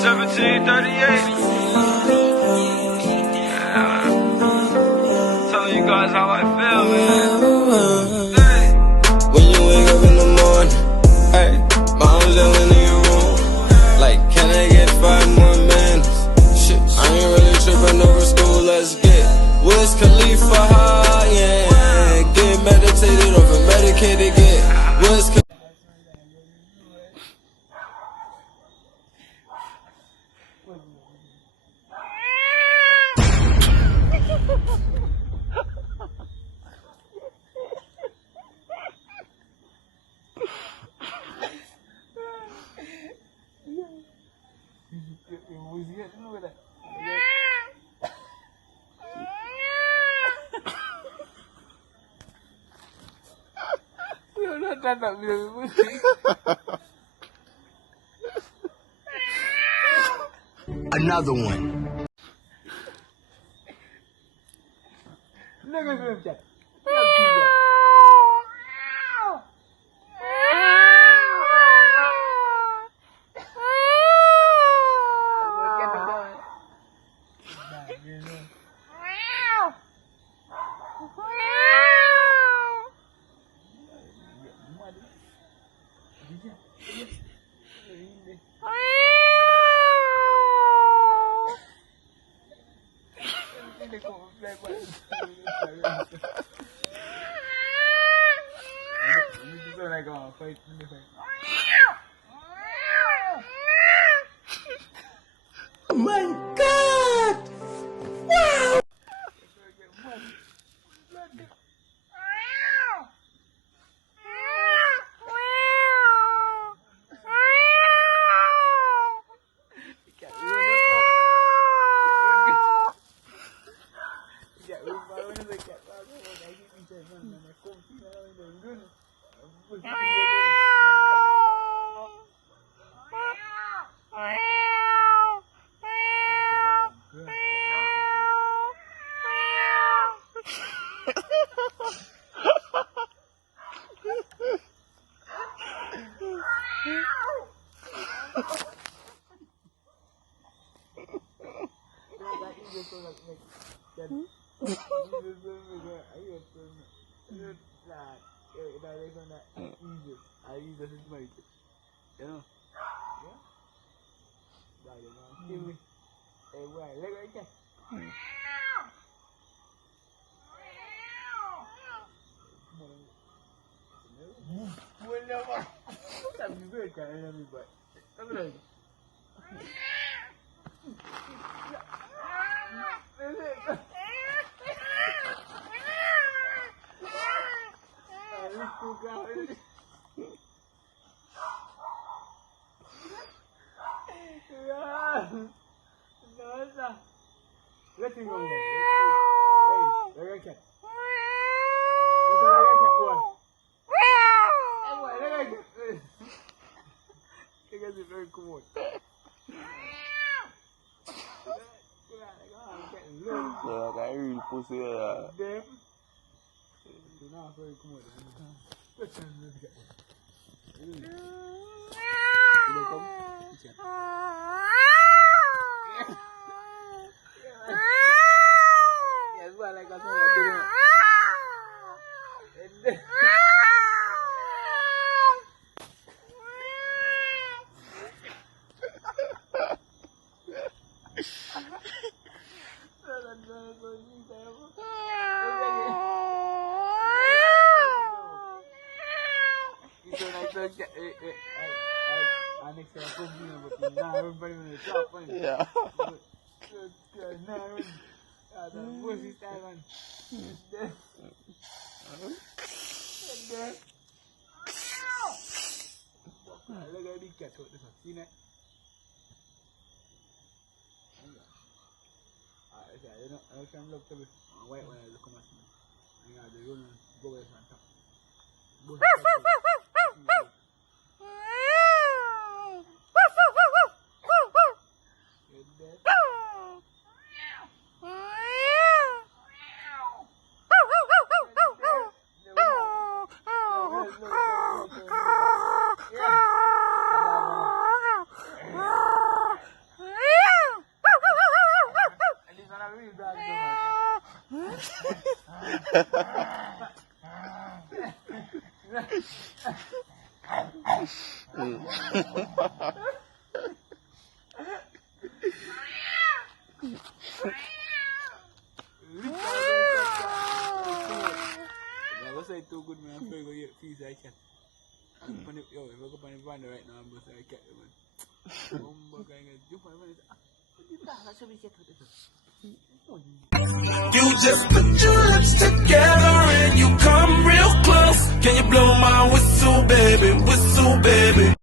1738. Yeah. Telling you guys how I feel, man. Hey. When you wake up in the morning, hey, mom's yelling in your room, like, can I get 5 more minutes? Shit, I ain't really tripping over school, let's get Wiz Khalifa high, yeah. Get meditated over medicated, get Wiz Khalifa. Another one. Oh my God! Wow! Yeah. I say too good, man. I'm going to get piece I can. I'm going to look up on the van right now. I'm going to get it, man. You just put your lips together and you come real close. Can you blow my whistle, baby? Whistle.